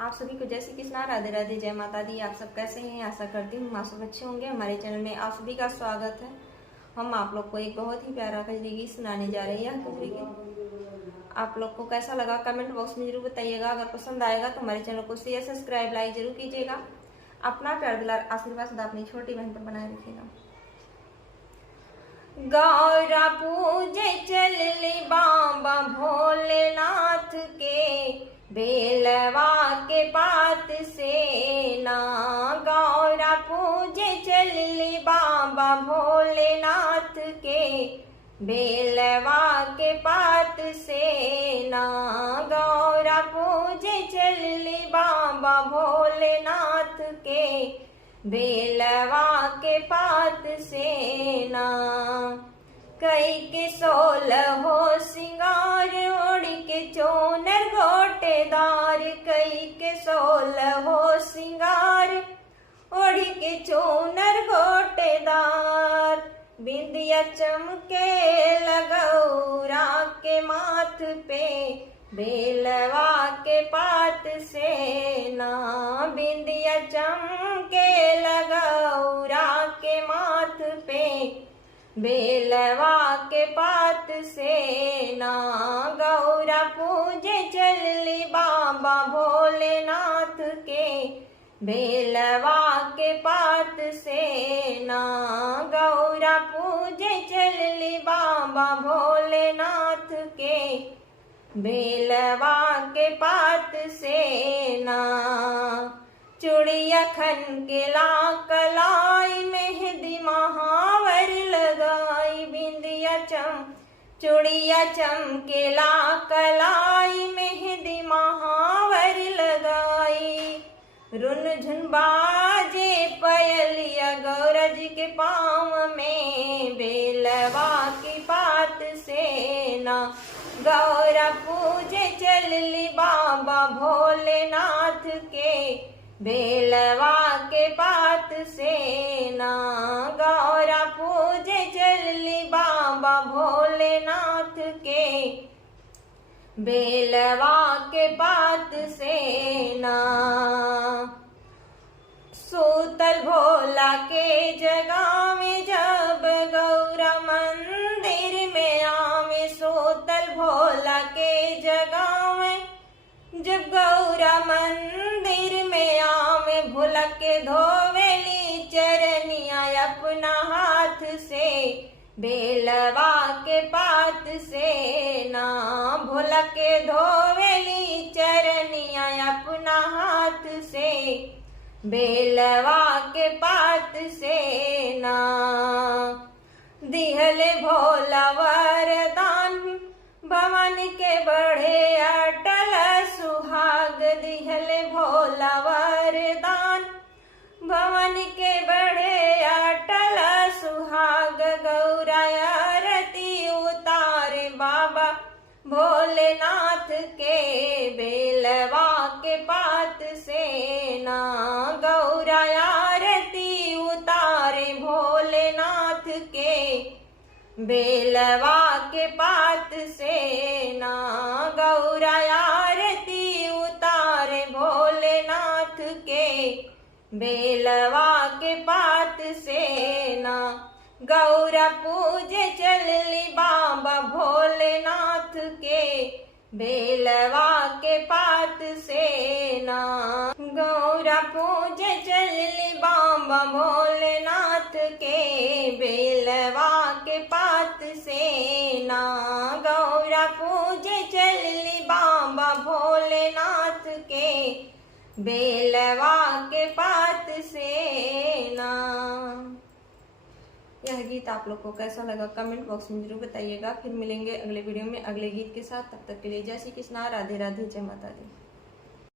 आप सभी को जय श्री कृष्णा, राधे राधे, जय माता दी। आप सब कैसे हैं? आशा करती हूँ आप सब अच्छे होंगे। हमारे चैनल में आप सभी का स्वागत है। हम आप लोग को एक बहुत ही प्यारा कजरी गीत सुनाने जा रहे हैं। कजरी गीत आप लोग को कैसा लगा कमेंट बॉक्स में जरूर बताइएगा। अगर पसंद आएगा तो हमारे चैनल को शेयर, सब्सक्राइब, लाइक जरूर कीजिएगा। अपना प्यार दुलार आशीर्वाद सदा अपनी छोटी बहन पर बनाए रखिएगा। गौरा पूजे चलली बाबा भोलेनाथ के, बेलवा के पात से ना। गौरा पूजे चलली बाबा भोलेनाथ के, बेलवा के पात से ना। गौरा पूजे चलली बाबा भोलेनाथ के, बेलवा के पात से ना। कई के 16 हो सिंगार, ओढ़ के चोनर गोटेदार। कई के 16 हो सिंगार, ओढ़ के चोनर गोटेदार। बिंदिया चमके लगौरा के माथ पे, बेलवा के पात से ना। बिंदिया चमके लगौरा के माथ पे, बेलवा के पात से ना। गौरा पूजे चलली बाबा भोलेनाथ के, बेलवा के पात से ना। गौरा पूजे चलली बाबा भोलेनाथ के, बेलवा के पात से ना। चूड़िया खन के ला कलाई, मेहंदी महावर लगाई। बिंदिया चूड़िया चमके ला कलाई, मेहंदी महावर लगाई। रुन झुन बाजे पयलिया गौरा जी के पाँव में, बेलवा की पात से ना। गौरा पूजे चलली बाबा भोलेनाथ के, बेलवा के पात से ना। गौरा पूजे चलली बाबा भोलेनाथ के, बेलवा के पात से ना। सूतल भोला के जगह में जब गौरा मंदिर में आवे। सूतल भोला के जगह में जब गौरा मंदिर में आवे। भोला के धोवेली चरनिया अपना हाथ से, बेलवा के पात से ना। भोला के धोवेली चरनिया अपना हाथ से, बेलवा के पात से ना। दिहले भोला वरदान, भवन के बढ़े अटल सुहाग। दिहले भोला वरदान, भवन के बढ़े अटल सुहाग। गौरा आरती उतारे बाबा भोलेनाथ के, बेलवा के पात से ना। गौरा आरती उतारे भोलेनाथ के, बेलवा के पात से ना। गौरा आरती उतारे भोलेनाथ के, बेलवा के पात से ना। गौरा पूजे चलली बाबा भोलेनाथ के, बेलवा के पात से ना। गौरा पूजे चलली बाबा भोलेनाथ के, बेलवा के पात से ना। गौरा पूजे चलली बाबा भोलेनाथ के, बेलवा के पात से ना। यह गीत आप लोग को कैसा लगा कमेंट बॉक्स में जरूर बताइएगा। फिर मिलेंगे अगले वीडियो में अगले गीत के साथ। तब तक के लिए जय श्री कृष्णा, राधे राधे, जय माता दी।